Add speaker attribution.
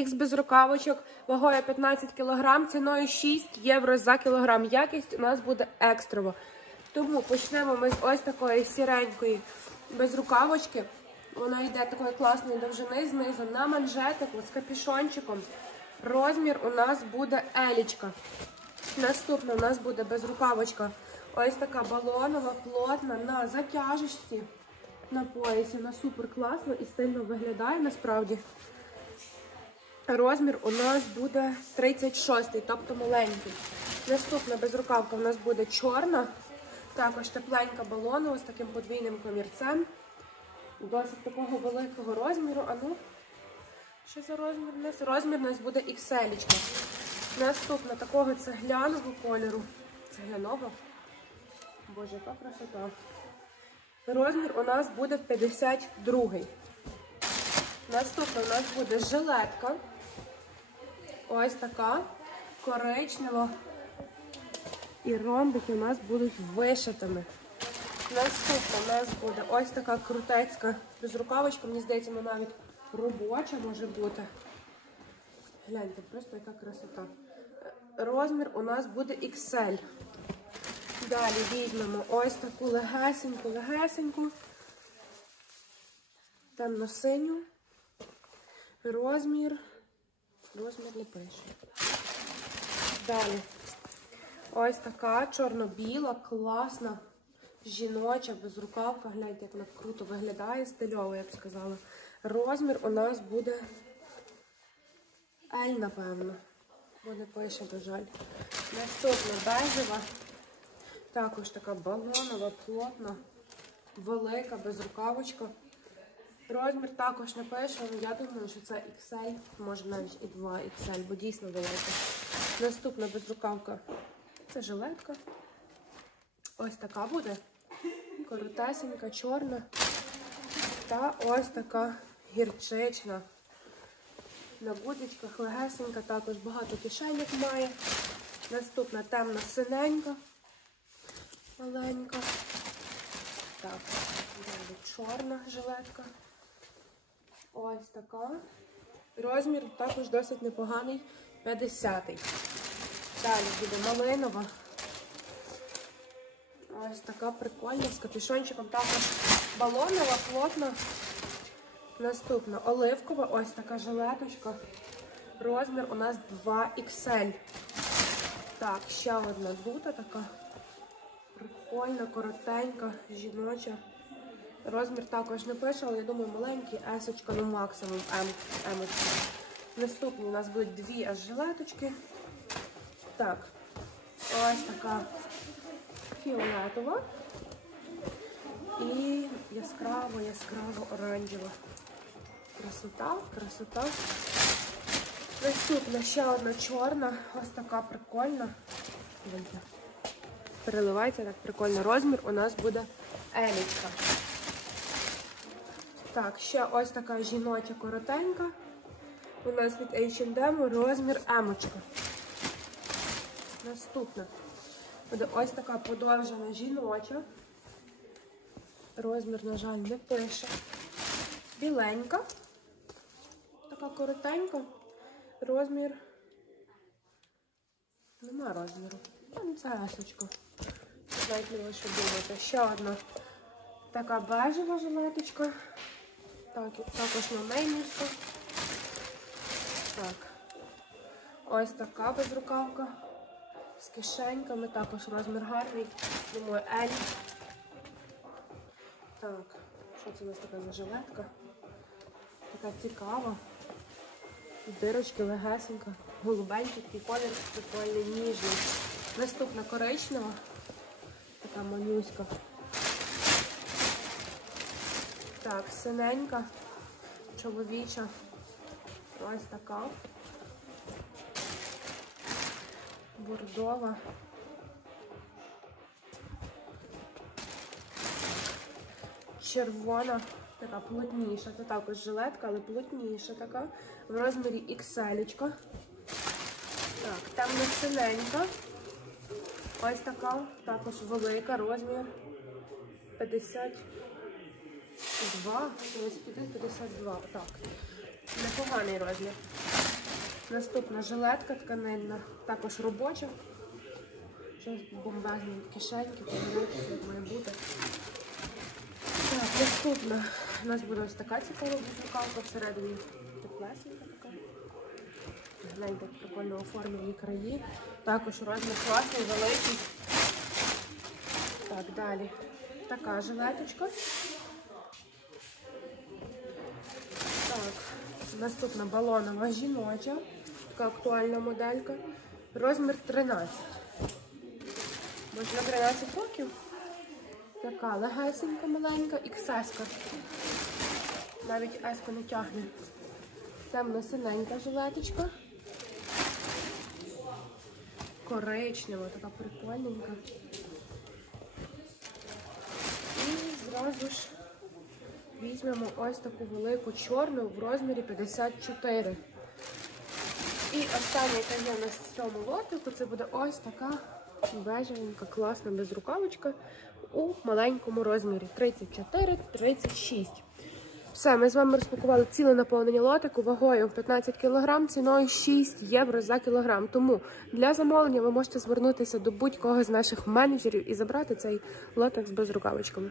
Speaker 1: Ікс без рукавочок, вагою 15 кг, ціною 6 євро за кілограм. Якість у нас буде екстрова. Тому почнемо ми з ось такої сіренької без рукавочки. Вона йде такої класної довжини знизу на манжетику з капюшончиком. Розмір у нас буде елічка. Наступна у нас буде безрукавочка. Ось така балонова, плотна на затяжечці на поясі. Вона супер класно і сильно виглядає насправді. Розмір у нас буде 36, тобто маленький. Наступна безрукавка у нас буде чорна, також тепленька балонова з таким подвійним комірцем. Досить такого великого розміру. А ну, що за розмір у нас? Розмір у нас буде XL. Наступна такого цегляного кольору. Цегляного. Боже, яка красота. Розмір у нас буде 52. Наступна у нас буде жилетка. Ось така коричнева. І ромбики у нас будуть вишитими. Наступна у нас буде ось така крутецька безрукавочка. Мені здається, вона навіть робоча може бути. Гляньте, просто яка красота. Розмір у нас буде XL. Далі візьмемо ось таку легесеньку, легесеньку, темно-синю. Розмір. Розмір не пише. Далі. Ось така чорно-біла, класна, жіноча, безрукавка. Гляньте, як вона круто виглядає, стильово, я б сказала. Розмір у нас буде L, напевно. Бо не пише, на жаль. Наступна бежева. Також така балонова, плотна, велика, безрукавочка. Розмір також не пише, але я думаю, що це XL, може навіть і 2 XL, бо дійсно велика. Наступна безрукавка це жилетка. Ось така буде. Коротесенька, чорна. Та ось така гірчична. На гудзичках легесенька, також багато кишеньок має. Наступна темна синенька, маленька. Так, чорна жилетка. Ось така. Розмір також досить непоганий, 50-й. Далі буде малинова. Ось така прикольна, з капюшончиком. Також балонова, плотна. Наступна оливкова, ось така жилеточка. Розмір у нас 2XL. Так, ще одна дута така. Прикольна, коротенька, жіноча. Розмір також не пише, але я думаю, маленький, есочка, ну максимум М. Емочка. Наступні у нас будуть дві аж жилеточки. Так, ось така фіолетова і яскраво, яскраво оранжева. Красота, красота. Наступна ще одна чорна, ось така прикольна. Переливається так прикольно. Розмір у нас буде елічка. Так, ще ось така жіноча коротенька. У нас від H&M розмір емочка. Наступна буде ось така подовжена жіноча. Розмір, на жаль, не пише. Біленька. Така коротенька. Розмір. Нема розміру. Це есочка. Навіть не що думати. Ще одна така бежева жилеточка. Так, також новенька. Так. Ось така безрукавка. З кишеньками, також розмір гарний. Думаю, L. Так, що це у нас така за жилетка? Така цікава. Дирочки легесенька. Голубенький такий колір, прикольний, ніжний. Наступна коричнева. Така манюська. Так, синенька, чоловіча. Ось така. Бордова. Червона, така плотніша. Це також жилетка, але плотніша така. В розмірі XL. Так, темно-синенька. Ось така, також велика, розмір 52, 52, так. Непоганий розмір. Наступна жилетка тканинна, також робоча. Щось бомбезні кишеньки, подивитися, має бути. Так, наступна. У нас буде ось така цікава безрукавка всередині. Теплесенька така. Гляньте, прикольно оформлені краї. Також розмір класний, великий. Так, далі. Така жилеточка. Наступна балонова жіноча. Така актуальна моделька. Розмір 13. Може на 13 років. Така легесенька, маленька, XS. Навіть S не тягне. Темно синенька жилеточка. Коричнева, така прикольненька. І зразу ж візьмемо ось таку велику чорну в розмірі 54. І остання, яка є у нас в цьому лотику, це буде ось така бежевенька, класна безрукавочка у маленькому розмірі 34-36. Все, ми з вами розпакували ціле наповнення лотику вагою 15 кг, ціною 6 євро за кілограм. Тому для замовлення ви можете звернутися до будь-кого з наших менеджерів і забрати цей лотик з безрукавочками.